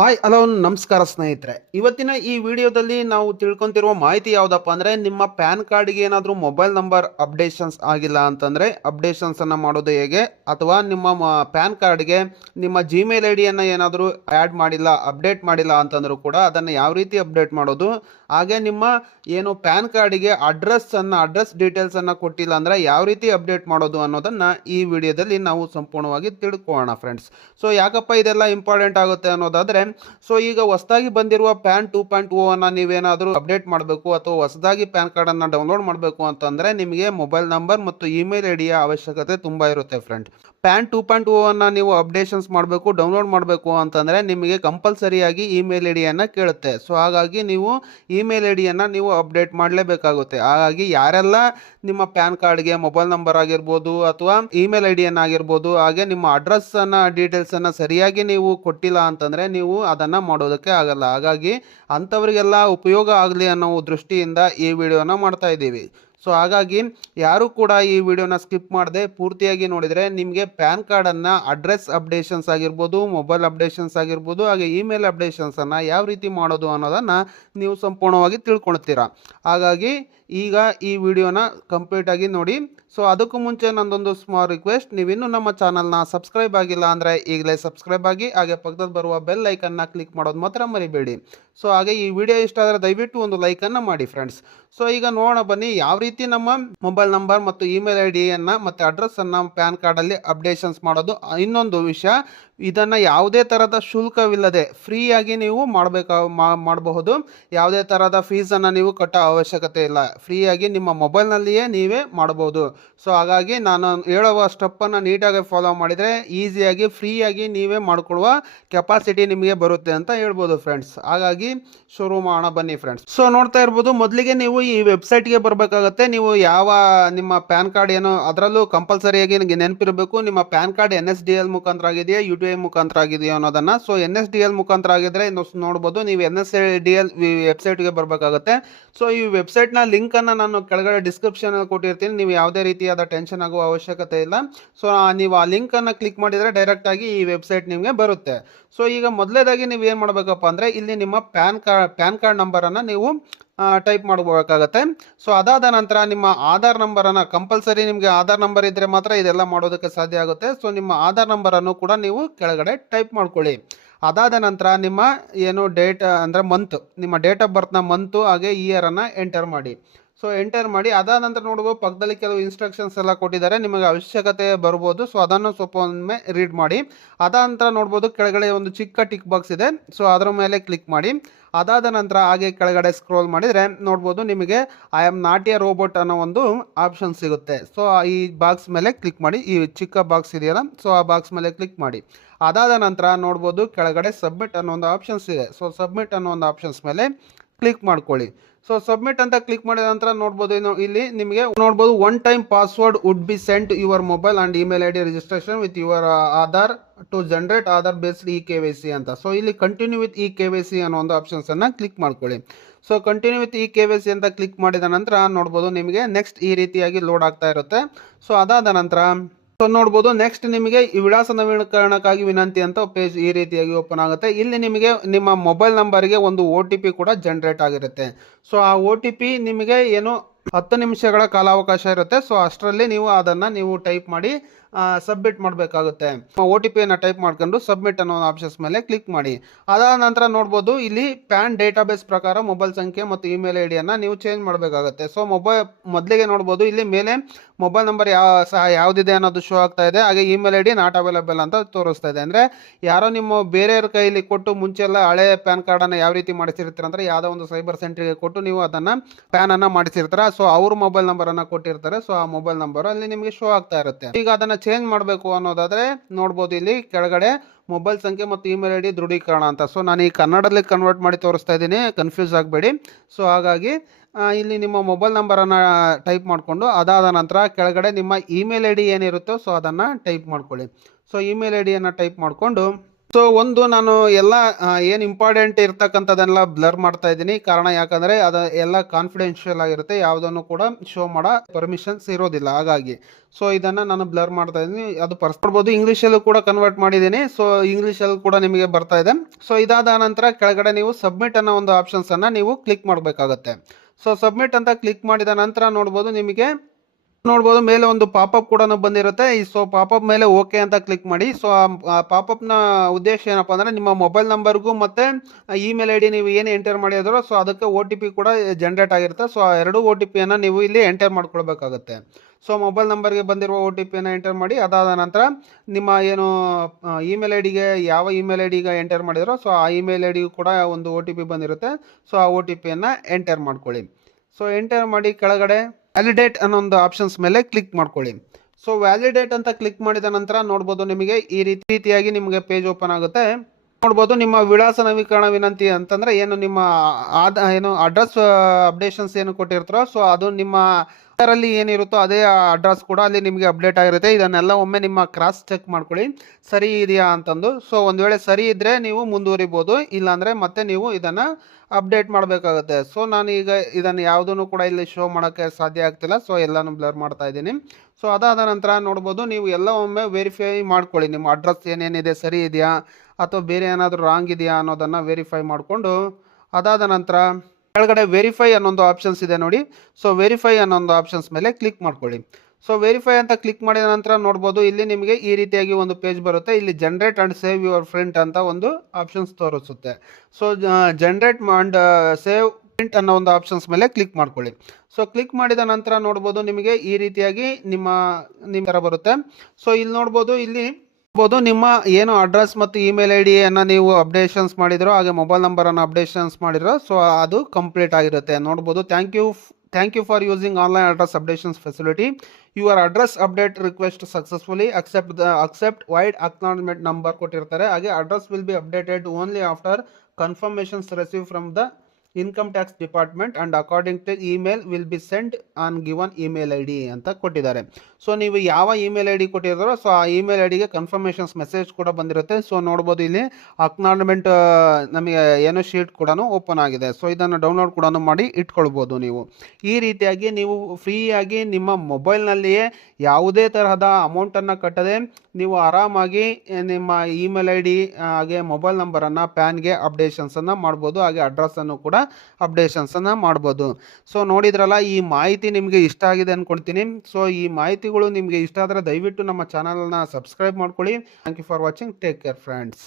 Hi hello ನಮಸ್ಕಾರ ಸ್ನೇಹಿತರೆ. ಇವತ್ತಿನ ಈ ವಿಡಿಯೋದಲ್ಲಿ ನಾವು ತಿಳ್ಕೊಂತಿರುವ ಮಾಹಿತಿ ಯಾವುದಪ್ಪ ಅಂದರೆ, ನಿಮ್ಮ ಪ್ಯಾನ್ ಕಾರ್ಡ್ಗೆ ಏನಾದರೂ ಮೊಬೈಲ್ ನಂಬರ್ ಅಪ್ಡೇಷನ್ಸ್ ಆಗಿಲ್ಲ ಅಂತಂದರೆ ಅಪ್ಡೇಷನ್ಸನ್ನು ಮಾಡೋದು ಹೇಗೆ, ಅಥವಾ ನಿಮ್ಮ ಪ್ಯಾನ್ ಕಾರ್ಡ್ಗೆ ನಿಮ್ಮ ಜಿಮೇಲ್ ಐ ಡಿಯನ್ನು ಏನಾದರೂ ಆ್ಯಡ್ ಮಾಡಿಲ್ಲ, ಅಪ್ಡೇಟ್ ಮಾಡಿಲ್ಲ ಅಂತಂದರೂ ಕೂಡ ಅದನ್ನು ಯಾವ ರೀತಿ ಅಪ್ಡೇಟ್ ಮಾಡೋದು, ಹಾಗೆ ನಿಮ್ಮ ಏನು ಪ್ಯಾನ್ ಕಾರ್ಡಿಗೆ ಅಡ್ರೆಸ್ ಡೀಟೇಲ್ಸನ್ನು ಕೊಟ್ಟಿಲ್ಲ ಅಂದರೆ ಯಾವ ರೀತಿ ಅಪ್ಡೇಟ್ ಮಾಡೋದು ಅನ್ನೋದನ್ನು ಈ ವಿಡಿಯೋದಲ್ಲಿ ನಾವು ಸಂಪೂರ್ಣವಾಗಿ ತಿಳ್ಕೊಳ್ಳೋಣ ಫ್ರೆಂಡ್ಸ್. ಸೊ ಯಾಕಪ್ಪ ಇದೆಲ್ಲ ಇಂಪಾರ್ಟೆಂಟ್ ಆಗುತ್ತೆ ಅನ್ನೋದಾದರೆ, ಸೊ ಈಗ ಹೊಸದಾಗಿ ಬಂದಿರುವ ಪ್ಯಾನ್ 2.0 ಅನ್ನು ನೀವೇನಾದರೂ ಅಪ್ಡೇಟ್ ಮಾಡಬೇಕು ಅಥವಾ ಹೊಸದಾಗಿ ಪ್ಯಾನ್ ಕಾರ್ಡನ್ನು ಡೌನ್ಲೋಡ್ ಮಾಡಬೇಕು ಅಂತಂದರೆ ನಿಮಗೆ ಮೊಬೈಲ್ ನಂಬರ್ ಮತ್ತು ಇಮೇಲ್ ಐ ಡಿಯ ಅವಶ್ಯಕತೆ ತುಂಬ ಇರುತ್ತೆ ಫ್ರೆಂಡ್. ಪ್ಯಾನ್ 2.0 ಅನ್ನು ನೀವು ಅಪ್ಡೇಷನ್ಸ್ ಮಾಡಬೇಕು, ಡೌನ್ಲೋಡ್ ಮಾಡಬೇಕು ಅಂತಂದರೆ ನಿಮಗೆ ಕಂಪಲ್ಸರಿಯಾಗಿ ಇಮೇಲ್ ಐ ಡಿಯನ್ನು ಕೇಳುತ್ತೆ. ಸೊ ಹಾಗಾಗಿ ನೀವು ಇಮೇಲ್ ಐ ಡಿಯನ್ನು ನೀವು ಅಪ್ಡೇಟ್ ಮಾಡಲೇಬೇಕಾಗುತ್ತೆ. ಹಾಗಾಗಿ ಯಾರೆಲ್ಲ ನಿಮ್ಮ ಪ್ಯಾನ್ ಕಾರ್ಡ್ಗೆ ಮೊಬೈಲ್ ನಂಬರ್ ಆಗಿರ್ಬೋದು ಅಥವಾ ಇಮೇಲ್ ಐ ಡಿಯನ್ನು ಆಗಿರ್ಬೋದು, ಹಾಗೆ ನಿಮ್ಮ ಅಡ್ರೆಸ್ಸನ್ನು ಡೀಟೇಲ್ಸನ್ನು ಸರಿಯಾಗಿ ನೀವು ಕೊಟ್ಟಿಲ್ಲ ಅಂತಂದರೆ ನೀವು ಅದನ್ನು ಮಾಡೋದಕ್ಕೆ ಆಗಲ್ಲ. ಹಾಗಾಗಿ ಅಂಥವರಿಗೆಲ್ಲ ಉಪಯೋಗ ಆಗಲಿ ಅನ್ನೋ ದೃಷ್ಟಿಯಿಂದ ಈ ವಿಡಿಯೋನ ಮಾಡ್ತಾ ಇದ್ದೀವಿ. ಸೊ ಹಾಗಾಗಿ ಯಾರು ಕೂಡ ಈ ವಿಡಿಯೋನ ಸ್ಕಿಪ್ ಮಾಡದೆ ಪೂರ್ತಿಯಾಗಿ ನೋಡಿದರೆ ನಿಮಗೆ ಪ್ಯಾನ್ ಕಾರ್ಡನ್ನು ಅಡ್ರೆಸ್ ಅಪ್ಡೇಷನ್ಸ್ ಆಗಿರ್ಬೋದು, ಮೊಬೈಲ್ ಅಪ್ಡೇಷನ್ಸ್ ಆಗಿರ್ಬೋದು, ಹಾಗೆ ಇಮೇಲ್ ಅಪ್ಡೇಷನ್ಸನ್ನು ಯಾವ ರೀತಿ ಮಾಡೋದು ಅನ್ನೋದನ್ನು ನೀವು ಸಂಪೂರ್ಣವಾಗಿ ತಿಳ್ಕೊಳ್ತೀರಾ. ಹಾಗಾಗಿ ಈಗ ಈ ವಿಡಿಯೋನ ಕಂಪ್ಲೀಟಾಗಿ ನೋಡಿ. ಸೊ ಅದಕ್ಕೂ ಮುಂಚೆ ನಂದೊಂದು ಸ್ಮಾಲ್ ರಿಕ್ವೆಸ್ಟ್, ನೀವಿನ್ನೂ ನಮ್ಮ ಚಾನಲ್ನ ಸಬ್ಸ್ಕ್ರೈಬ್ ಆಗಿಲ್ಲ ಅಂದರೆ ಈಗಲೇ ಸಬ್ಸ್ಕ್ರೈಬ್ ಆಗಿ, ಹಾಗೆ ಪಕ್ಕದಲ್ಲಿ ಬರುವ ಬೆಲ್ ಐಕನ್ನ ಕ್ಲಿಕ್ ಮಾಡೋದು ಮಾತ್ರ ಮರಿಬೇಡಿ. ಸೊ ಹಾಗೆ ಈ ವಿಡಿಯೋ ಇಷ್ಟ ಆದರೆ ದಯವಿಟ್ಟು ಒಂದು ಲೈಕನ್ನು ಮಾಡಿ ಫ್ರೆಂಡ್ಸ್. ಸೊ ಈಗ ನೋಡೋಣ ಬನ್ನಿ ಯಾವ ರೀತಿ ನಮ್ಮ ಮೊಬೈಲ್ ನಂಬರ್ ಮತ್ತು ಇಮೇಲ್ ಐ ಡಿಯನ್ನು ಮತ್ತು ಅಡ್ರೆಸ್ಸನ್ನು ಪ್ಯಾನ್ ಕಾರ್ಡಲ್ಲಿ ಅಪ್ಡೇಷನ್ಸ್ ಮಾಡೋದು. ಇನ್ನೊಂದು ವಿಷಯ, ಇದನ್ನು ಯಾವುದೇ ಥರದ ಶುಲ್ಕವಿಲ್ಲದೆ ಫ್ರೀಯಾಗಿ ನೀವು ಮಾಡಬಹುದು. ಯಾವುದೇ ಥರದ ಫೀಸನ್ನು ನೀವು ಕಟ್ಟೋ ಅವಶ್ಯಕತೆ ಇಲ್ಲ, ಫ್ರೀಯಾಗಿ ನಿಮ್ಮ ಮೊಬೈಲ್ನಲ್ಲಿಯೇ ನೀವೇ ಮಾಡಬಹುದು. ಸೊ ಹಾಗಾಗಿ ನಾನು ಹೇಳುವ ಸ್ಟೆಪ್ಪನ್ನು ನೀಟಾಗಿ ಫಾಲೋ ಮಾಡಿದರೆ ಈಸಿಯಾಗಿ ಫ್ರೀಯಾಗಿ ನೀವೇ ಮಾಡಿಕೊಡುವ ಕೆಪಾಸಿಟಿ ನಿಮಗೆ ಬರುತ್ತೆ ಅಂತ ಹೇಳ್ಬೋದು ಫ್ರೆಂಡ್ಸ್. ಹಾಗಾಗಿ ಶುರು ಮಾಡೋಣ ಬನ್ನಿ ಫ್ರೆಂಡ್ಸ್. ಸೊ ನೋಡ್ತಾ ಇರ್ಬೋದು, ಮೊದಲಿಗೆ ನೀವು ಈ ವೆಬ್ಸೈಟ್ಗೆ ಬರಬೇಕಾಗುತ್ತೆ. ನೀವು ನಿಮ್ಮ ಪ್ಯಾನ್ ಕಾರ್ಡ್ ಏನು ಅದರಲ್ಲೂ ಕಂಪಲ್ಸರಿಯಾಗಿ ನೆನಪಿರಬೇಕು, ನಿಮ್ಮ ಪ್ಯಾನ್ ಕಾರ್ಡ್ NSDL ಮುಖಾಂತರ ಆಗಿದೆಯಾ UTI ಮುಖಾಂತರ ಆಗಿದೆಯಾ ಅನ್ನೋದನ್ನು. ಸೊ NSDL ಮುಖಾಂತರ ಆಗಿದ್ರೆ ನೋಡ್ಬೋದು, ನೀವು NSDL ವೆಬ್ಸೈಟ್ಗೆ ಬರಬೇಕಾಗುತ್ತೆ. ಸೊ ಈ ವೆಬ್ಸೈಟ್ನ ಲಿಂಕನ್ನು ನಾನು ಕೆಳಗಡೆ ಡಿಸ್ಕ್ರಿಪ್ಷನಲ್ಲಿ ಕೊಟ್ಟಿರ್ತೀನಿ, ನೀವು ಯಾವುದೇ ರೀತಿಯಾದ ಟೆನ್ಷನ್ ಆಗುವ ಅವಶ್ಯಕತೆ ಇಲ್ಲ. ಸೊ ನೀವು ಆ ಲಿಂಕನ್ನು ಕ್ಲಿಕ್ ಮಾಡಿದರೆ ಡೈರೆಕ್ಟಾಗಿ ಈ ವೆಬ್ಸೈಟ್ ನಿಮಗೆ ಬರುತ್ತೆ. ಸೊ ಈಗ ಮೊದಲೇದಾಗಿ ನೀವು ಏನು ಮಾಡಬೇಕಪ್ಪ ಅಂದರೆ, ಇಲ್ಲಿ ನಿಮ್ಮ ಪ್ಯಾನ್ ಕಾರ್ಡ್ ನಂಬರನ್ನು ನೀವು ಟೈಪ್ ಮಾಡಬೇಕಾಗತ್ತೆ. ಸೊ ಅದಾದ ನಂತರ ನಿಮ್ಮ ಆಧಾರ್ ನಂಬರನ್ನು ಕಂಪಲ್ಸರಿ, ನಿಮಗೆ ಆಧಾರ್ ನಂಬರ್ ಇದ್ದರೆ ಮಾತ್ರ ಇದೆಲ್ಲ ಮಾಡೋದಕ್ಕೆ ಸಾಧ್ಯ ಆಗುತ್ತೆ. ಸೊ ನಿಮ್ಮ ಆಧಾರ್ ನಂಬರನ್ನು ಕೂಡ ನೀವು ಕೆಳಗಡೆ ಟೈಪ್ ಮಾಡ್ಕೊಳ್ಳಿ. ಅದಾದ ನಂತರ ನಿಮ್ಮ ಏನು ಡೇಟ್ ಅಂದರೆ ನಿಮ್ಮ ಡೇಟ್ ಆಫ್ ಬರ್ತ್ನ ಮಂತು ಹಾಗೆ ಇಯರನ್ನು ಎಂಟರ್ ಮಾಡಿ. ಸೊ ಎಂಟರ್ ಮಾಡಿ ಅದಾದ ನಂತರ ನೋಡ್ಬೋದು, ಪಕ್ಕದಲ್ಲಿ ಕೆಲವು ಇನ್ಸ್ಟ್ರಕ್ಷನ್ಸ್ ಎಲ್ಲ ಕೊಟ್ಟಿದ್ದಾರೆ, ನಿಮಗೆ ಅವಶ್ಯಕತೆ ಬರ್ಬೋದು. ಸೊ ಅದನ್ನು ಸ್ವಲ್ಪ ಒಮ್ಮೆ ರೀಡ್ ಮಾಡಿ. ಅದಾದ ನಂತರ ನೋಡ್ಬೋದು ಕೆಳಗಡೆ ಒಂದು ಚಿಕ್ಕ ಟಿಕ್ ಬಾಕ್ಸ್ ಇದೆ, ಸೊ ಅದರ ಮೇಲೆ ಕ್ಲಿಕ್ ಮಾಡಿ. ಅದಾದ ನಂತರ ಹಾಗೆ ಕೆಳಗಡೆ ಸ್ಕ್ರೋಲ್ ಮಾಡಿದರೆ ನೋಡ್ಬೋದು, ನಿಮಗೆ I am not A robot ಅನ್ನೋ ಒಂದು ಆಪ್ಷನ್ ಸಿಗುತ್ತೆ. ಸೊ ಈ ಬಾಕ್ಸ್ ಮೇಲೆ ಕ್ಲಿಕ್ ಮಾಡಿ, ಈ ಚಿಕ್ಕ ಬಾಕ್ಸ್ ಇದೆಯಲ್ಲ, ಸೊ ಆ ಬಾಕ್ಸ್ ಮೇಲೆ ಕ್ಲಿಕ್ ಮಾಡಿ. ಅದಾದ ನಂತರ ನೋಡ್ಬೋದು ಕೆಳಗಡೆ ಸಬ್ಮಿಟ್ ಅನ್ನೋ ಒಂದು ಆಪ್ಷನ್ಸ್ ಇದೆ. ಸೊ ಸಬ್ಮಿಟ್ ಅನ್ನೋ ಒಂದು ಆಪ್ಷನ್ಸ್ ಮೇಲೆ ಕ್ಲಿಕ್ ಮಾಡ್ಕೊಳ್ಳಿ. ಸೊ ಸಬ್ಮಿಟ್ ಅಂತ ಕ್ಲಿಕ್ ಮಾಡಿದ ನಂತರ ನೋಡ್ಬೋದು, ಇಲ್ಲಿ ನಿಮಗೆ ನೋಡ್ಬೋದು one time password would be sent your mobile and email I D registration with your Aadhaar to generate Aadhaar based KYC ಅಂತ. ಸೊ ಇಲ್ಲಿ ಕಂಟಿನ್ಯೂ ವಿತ್ KYC ಅನ್ನೋ ಒಂದು ಆಪ್ಷನ್ಸನ್ನು ಕ್ಲಿಕ್ ಮಾಡ್ಕೊಳ್ಳಿ. ಸೊ ಕಂಟಿನ್ಯೂ ವಿತ್ KYC ಅಂತ ಕ್ಲಿಕ್ ಮಾಡಿದ ನಂತರ ನೋಡ್ಬೋದು ನಿಮಗೆ ನೆಕ್ಸ್ಟ್ ಈ ರೀತಿಯಾಗಿ ಲೋಡ್ ಆಗ್ತಾ ಇರುತ್ತೆ. ಸೊ ಅದಾದ ನಂತರ ನೋಡ್ಬೋದು ನೆಕ್ಸ್ಟ್ ನಿಮಗೆ ಈ ವಿಳಾಸ ನವೀಕರಣಕ್ಕಾಗಿ ವಿನಂತಿ ಅಂತ ಪೇಜ್ ಈ ರೀತಿಯಾಗಿ ಓಪನ್ ಆಗುತ್ತೆ. ಇಲ್ಲಿ ನಿಮಗೆ ನಿಮ್ಮ ಮೊಬೈಲ್ ನಂಬರ್ಗೆ ಒಂದು OTP ಕೂಡ ಜನರೇಟ್ ಆಗಿರುತ್ತೆ. ಸೊ ಆ OTP ನಿಮಗೆ ಏನು 10 ನಿಮಿಷಗಳ ಕಾಲಾವಕಾಶ ಇರುತ್ತೆ. ಸೊ ಅಷ್ಟರಲ್ಲಿ ನೀವು ಅದನ್ನು ನೀವು ಟೈಪ್ ಮಾಡಿ ಸಬ್ಮಿಟ್ ಮಾಡಬೇಕಾಗುತ್ತೆ. OTPಯನ್ನು ಟೈಪ್ ಮಾಡ್ಕೊಂಡು ಸಬ್ಮಿಟ್ ಅನ್ನೋ ಆಪ್ಷನ್ಸ್ ಮೇಲೆ ಕ್ಲಿಕ್ ಮಾಡಿ. ಅದಾದ ನಂತರ ನೋಡ್ಬೋದು, ಇಲ್ಲಿ ಪ್ಯಾನ್ ಡೇಟಾಬೇಸ್ ಪ್ರಕಾರ ಮೊಬೈಲ್ ಸಂಖ್ಯೆ ಮತ್ತು ಇಮೇಲ್ ಐ ಡಿಯನ್ನು ನೀವು ಚೇಂಜ್ ಮಾಡಬೇಕಾಗುತ್ತೆ. ಸೊ ಮೊದಲಿಗೆ ನೋಡ್ಬೋದು, ಇಲ್ಲಿ ಮೇಲೆ ಮೊಬೈಲ್ ನಂಬರ್ ಯಾವುದಿದೆ ಅನ್ನೋದು ಶೋ ಆಗ್ತಾ ಇದೆ, ಹಾಗೆ email I did not available ಅಂತ ತೋರಿಸ್ತಾ ಇದೆ. ಅಂದರೆ ಯಾರೋ ನಿಮ್ಮ ಬೇರೆಯವ್ರ ಕೈಯಲ್ಲಿ ಕೊಟ್ಟು ಮುಂಚೆಲ್ಲ ಹಳೆ ಪ್ಯಾನ್ ಕಾರ್ಡನ್ನು ಯಾವ ರೀತಿ ಮಾಡಿಸಿರ್ತೀರ ಅಂದರೆ, ಯಾವುದೋ ಒಂದು ಸೈಬರ್ ಸೆಂಟ್ರಿಗೆ ಕೊಟ್ಟು ನೀವು ಅದನ್ನು ಪ್ಯಾನನ್ನು ಮಾಡಿಸಿರ್ತಾರೆ. ಸೊ ಅವ್ರ ಮೊಬೈಲ್ ನಂಬರನ್ನು ಕೊಟ್ಟಿರ್ತಾರೆ. ಸೊ ಆ ಮೊಬೈಲ್ ನಂಬರ್ ಅಲ್ಲಿ ನಿಮಗೆ ಶೋ ಆಗ್ತಾ ಇರುತ್ತೆ. ಈಗ ಅದನ್ನು ಚೇಂಜ್ ಮಾಡಬೇಕು ಅನ್ನೋದಾದರೆ ನೋಡ್ಬೋದು, ಇಲ್ಲಿ ಕೆಳಗಡೆ ಮೊಬೈಲ್ ಸಂಖ್ಯೆ ಮತ್ತು ಇಮೇಲ್ ಐ ಡಿ ದೃಢೀಕರಣ ಅಂತ. ಸೊ ನಾನು ಈ ಕನ್ನಡದಲ್ಲಿ ಕನ್ವರ್ಟ್ ಮಾಡಿ ತೋರಿಸ್ತಾ ಇದ್ದೀನಿ, ಕನ್ಫ್ಯೂಸ್ ಆಗಬೇಡಿ. ಸೊ ಹಾಗಾಗಿ ಇಲ್ಲಿ ನಿಮ್ಮ ಮೊಬೈಲ್ ನಂಬರನ್ನು ಟೈಪ್ ಮಾಡಿಕೊಂಡು ಅದಾದ ನಂತರ ಕೆಳಗಡೆ ನಿಮ್ಮ ಇಮೇಲ್ ಐ ಡಿ ಏನಿರುತ್ತೋ ಸೊ ಅದನ್ನು ಟೈಪ್ ಮಾಡ್ಕೊಳ್ಳಿ. ಸೊ ಇಮೇಲ್ ಐ ಡಿಯನ್ನು ಟೈಪ್ ಮಾಡಿಕೊಂಡು ಸೊ ಒಂದು ನಾನು ಎಲ್ಲ ಏನು ಇಂಪಾರ್ಟೆಂಟ್ ಇರ್ತಕ್ಕಂಥದ್ದನ್ನೆಲ್ಲ ಬ್ಲರ್ ಮಾಡ್ತಾ ಇದ್ದೀನಿ. ಕಾರಣ ಯಾಕಂದರೆ ಅದು ಎಲ್ಲ ಕಾನ್ಫಿಡೆನ್ಷಿಯಲ್ ಆಗಿರುತ್ತೆ, ಯಾವುದನ್ನು ಕೂಡ ಶೋ ಮಾಡೋ ಪರ್ಮಿಷನ್ಸ್ ಇರೋದಿಲ್ಲ. ಹಾಗಾಗಿ ಸೊ ಇದನ್ನು ನಾನು ಬ್ಲರ್ ಮಾಡ್ತಾ ಇದ್ದೀನಿ. ಅದು ನೋಡ್ಬೋದು, ಇಂಗ್ಲೀಷಲ್ಲೂ ಕೂಡ ಕನ್ವರ್ಟ್ ಮಾಡಿದ್ದೀನಿ. ಸೊ ಇಂಗ್ಲೀಷಲ್ಲೂ ಕೂಡ ನಿಮಗೆ ಬರ್ತಾ ಇದೆ. ಸೊ ಇದಾದ ನಂತರ ಕೆಳಗಡೆ ನೀವು ಸಬ್ಮಿಟ್ ಅನ್ನೋ ಒಂದು ಆಪ್ಷನ್ಸನ್ನು ನೀವು ಕ್ಲಿಕ್ ಮಾಡಬೇಕಾಗತ್ತೆ. ಸೊ ಸಬ್ಮಿಟ್ ಅಂತ ಕ್ಲಿಕ್ ಮಾಡಿದ ನಂತರ ನೋಡ್ಬೋದು ಮೇಲೆ ಒಂದು ಪಾಪಪ್ ಕೂಡ ಬಂದಿರುತ್ತೆ. ಸೊ ಪಾಪಪ್ ಮೇಲೆ ಓಕೆ ಅಂತ ಕ್ಲಿಕ್ ಮಾಡಿ. ಸೊ ಆ ಪಾಪಪ್ನ ಉದ್ದೇಶ ಏನಪ್ಪ ಅಂದರೆ ನಿಮ್ಮ ಮೊಬೈಲ್ ನಂಬರ್ಗೂ ಮತ್ತು ಇಮೇಲ್ ಐ ಡಿ ನೀವು ಏನು ಎಂಟರ್ ಮಾಡಿದ್ರೋ ಸೊ ಅದಕ್ಕೆ OTP ಕೂಡ ಜನ್ರೇಟ್ ಆಗಿರುತ್ತೆ. ಸೊ ಆ ಎರಡೂ OTPಯನ್ನು ನೀವು ಇಲ್ಲಿ ಎಂಟರ್ ಮಾಡ್ಕೊಳ್ಬೇಕಾಗತ್ತೆ. ಸೊ ಮೊಬೈಲ್ ನಂಬರ್ಗೆ ಬಂದಿರುವ OTPಯನ್ನು ಎಂಟರ್ ಮಾಡಿ. ಅದಾದ ನಂತರ ನಿಮ್ಮ ಏನು ಇಮೇಲ್ ಐ ಡಿಗೆ ಯಾವ ಇಮೇಲ್ ಐ ಡಿಗೆ ಎಂಟರ್ ಮಾಡಿದ್ರೋ ಸೊ ಆ ಇಮೇಲ್ ಐ ಡಿಗೂ ಕೂಡ ಒಂದು OTP ಬಂದಿರುತ್ತೆ. ಸೊ ಆ OTPಯನ್ನು ಎಂಟರ್ ಮಾಡ್ಕೊಳ್ಳಿ. ಸೊ ಎಂಟರ್ ಮಾಡಿ ಕೆಳಗಡೆ ವ್ಯಾಲಿಡೇಟ್ ಅನ್ನೋ ಒಂದು ಆಪ್ಷನ್ಸ್ ಮೇಲೆ ಕ್ಲಿಕ್ ಮಾಡ್ಕೊಳ್ಳಿ. ಸೊ ವ್ಯಾಲಿಡೇಟ್ ಅಂತ ಕ್ಲಿಕ್ ಮಾಡಿದ ನಂತರ ನೋಡ್ಬೋದು ನಿಮಗೆ ಈ ರೀತಿಯಾಗಿ ನಿಮಗೆ ಪೇಜ್ ಓಪನ್ ಆಗುತ್ತೆ. ನೋಡ್ಬೋದು ನಿಮ್ಮ ವಿಳಾಸ ನವೀಕರಣ ವಿನಂತಿ ಅಂತಂದ್ರೆ ಏನು ನಿಮ್ಮ ಅಡ್ರೆಸ್ ಅಪ್ಡೇಷನ್ಸ್ ಏನು ಕೊಟ್ಟಿರ್ತಾರೋ ಸೊ ಅದು ನಿಮ್ಮ ಅದರಲ್ಲಿ ಏನಿರುತ್ತೋ ಅದೇ ಅಡ್ರೆಸ್ ಕೂಡ ಅಲ್ಲಿ ನಿಮಗೆ ಅಪ್ಡೇಟ್ ಆಗಿರುತ್ತೆ. ಇದನ್ನೆಲ್ಲ ಒಮ್ಮೆ ನಿಮ್ಮ ಕ್ರಾಸ್ ಚೆಕ್ ಮಾಡ್ಕೊಳ್ಳಿ ಸರಿ ಇದೆಯಾ ಅಂತಂದು. ಸೊ ಒಂದು ವೇಳೆ ಸರಿ ಇದ್ದರೆ ನೀವು ಮುಂದುವರಿಬೋದು, ಇಲ್ಲಾಂದರೆ ಮತ್ತೆ ನೀವು ಇದನ್ನು ಅಪ್ಡೇಟ್ ಮಾಡಬೇಕಾಗುತ್ತೆ. ಸೊ ನಾನು ಈಗ ಇದನ್ನು ಯಾವುದನ್ನು ಕೂಡ ಇಲ್ಲಿ ಶೋ ಮಾಡೋಕ್ಕೆ ಸಾಧ್ಯ ಆಗ್ತಿಲ್ಲ. ಸೊ ಎಲ್ಲನೂ ಬ್ಲರ್ ಮಾಡ್ತಾ ಇದ್ದೀನಿ. ಸೊ ಅದಾದ ನಂತರ ನೋಡ್ಬೋದು ನೀವು ಎಲ್ಲ ಒಮ್ಮೆ ವೆರಿಫೈ ಮಾಡ್ಕೊಳ್ಳಿ, ನಿಮ್ಮ ಅಡ್ರೆಸ್ ಏನೇನಿದೆ ಸರಿ ಇದೆಯಾ ಅಥವಾ ಬೇರೆ ಏನಾದರೂ ರಾಂಗ್ ಇದೆಯಾ ಅನ್ನೋದನ್ನು ವೆರಿಫೈ ಮಾಡಿಕೊಂಡು ಅದಾದ ನಂತರ ಕೆಳಗಡೆ ವೆರಿಫೈ ಅನ್ನೊಂದು ಆಪ್ಷನ್ಸ್ ಇದೆ ನೋಡಿ. ಸೊ ವೆರಿಫೈ ಅನ್ನೊಂದು ಆಪ್ಷನ್ಸ್ ಮೇಲೆ ಕ್ಲಿಕ್ ಮಾಡ್ಕೊಳ್ಳಿ. ಸೊ ವೆರಿಫೈ ಅಂತ ಕ್ಲಿಕ್ ಮಾಡಿದ ನಂತರ ನೋಡ್ಬೋದು ಇಲ್ಲಿ ನಿಮಗೆ ಈ ರೀತಿಯಾಗಿ ಒಂದು ಪೇಜ್ ಬರುತ್ತೆ. ಇಲ್ಲಿ generate and save your print ಅಂತ ಒಂದು ಆಪ್ಷನ್ಸ್ ತೋರಿಸುತ್ತೆ. So generate and save print ಅನ್ನೋ ಒಂದು ಆಪ್ಷನ್ಸ್ ಮೇಲೆ ಕ್ಲಿಕ್ ಮಾಡ್ಕೊಳ್ಳಿ. ಸೊ ಕ್ಲಿಕ್ ಮಾಡಿದ ನಂತರ ನೋಡ್ಬೋದು ನಿಮಗೆ ಈ ರೀತಿಯಾಗಿ ನಿಮ್ಮ ಥರ ಬರುತ್ತೆ. ಸೊ ಇಲ್ಲಿ ನೋಡ್ಬೋದು ನಿಮ್ಮ ಏನು ಅಡ್ರೆಸ್ ಮತ್ತು ಇಮೇಲ್ ಐ ಡಿಯನ್ನು ನೀವು ಅಪ್ಡೇಷನ್ಸ್ ಮಾಡಿದ್ರೋ ಹಾಗೆ ಮೊಬೈಲ್ ನಂಬರನ್ನು ಅಪ್ಡೇಷನ್ಸ್ ಮಾಡಿದ್ರೋ ಸೊ ಅದು ಕಂಪ್ಲೀಟ್ ಆಗಿರುತ್ತೆ. ನೋಡ್ಬೋದು thank you for using online address updations facility. Your address update request successfully accept wide acknowledgement number ಕೊಟ್ಟಿರ್ತಾರೆ. ಹಾಗೆ address will be updated only after confirmations receive from the income tax department and according to email will be send on given email I D ಅಂತ ಕೊಟ್ಟಿದ್ದಾರೆ. So ನೀವು ಯಾವ email I D ಕೊಟ್ಟಿರ್ತಾರೋ so ಆ email I ಡಿಗೆ ಕನ್ಫರ್ಮೇಷನ್ಸ್ message ಕೂಡ ಬಂದಿರುತ್ತೆ. So ನೋಡ್ಬೋದು ಇಲ್ಲಿ ಅಕ್ನಾಲಜ್ಮೆಂಟ್ ನಮಗೆ ಏನೋ ಶೀಟ್ ಕೂಡ ಓಪನ್ ಆಗಿದೆ. ಸೊ ಇದನ್ನು ಡೌನ್ಲೋಡ್ ಕೂಡ ಮಾಡಿ ಇಟ್ಕೊಳ್ಬೋದು ನೀವು. ಈ ರೀತಿಯಾಗಿ ನೀವು ಫ್ರೀಯಾಗಿ ನಿಮ್ಮ ಮೊಬೈಲ್ನಲ್ಲಿಯೇ ಯಾವುದೇ ತರಹದ ಅಮೌಂಟನ್ನು ಕಟ್ಟದೆ ನೀವು ಆರಾಮಾಗಿ ನಿಮ್ಮ ಇಮೇಲ್ ಐ ಡಿ ಹಾಗೆ ಮೊಬೈಲ್ ನಂಬರನ್ನು ಪ್ಯಾನ್ಗೆ ಅಪ್ಡೇಷನ್ಸನ್ನು ಮಾಡ್ಬೋದು, ಹಾಗೆ ಅಡ್ರೆಸ್ಸನ್ನು ಕೂಡ ಅಪ್ಡೇಷನ್ಸನ್ನು ಮಾಡ್ಬೋದು. ಸೊ ನೋಡಿದ್ರಲ್ಲ, ಈ ಮಾಹಿತಿ ನಿಮಗೆ ಇಷ್ಟ ಆಗಿದೆ ಅಂದ್ಕೊಳ್ತೀನಿ. ಸೊ ಈ ಮಾಹಿತಿಗಳು ನಿಮಗೆ ಇಷ್ಟ ಆದರೆ ದಯವಿಟ್ಟು ನಮ್ಮ ಚಾನಲ್ನ ಸಬ್ಸ್ಕ್ರೈಬ್ ಮಾಡ್ಕೊಳ್ಳಿ. Thank you for watching. Take care friends.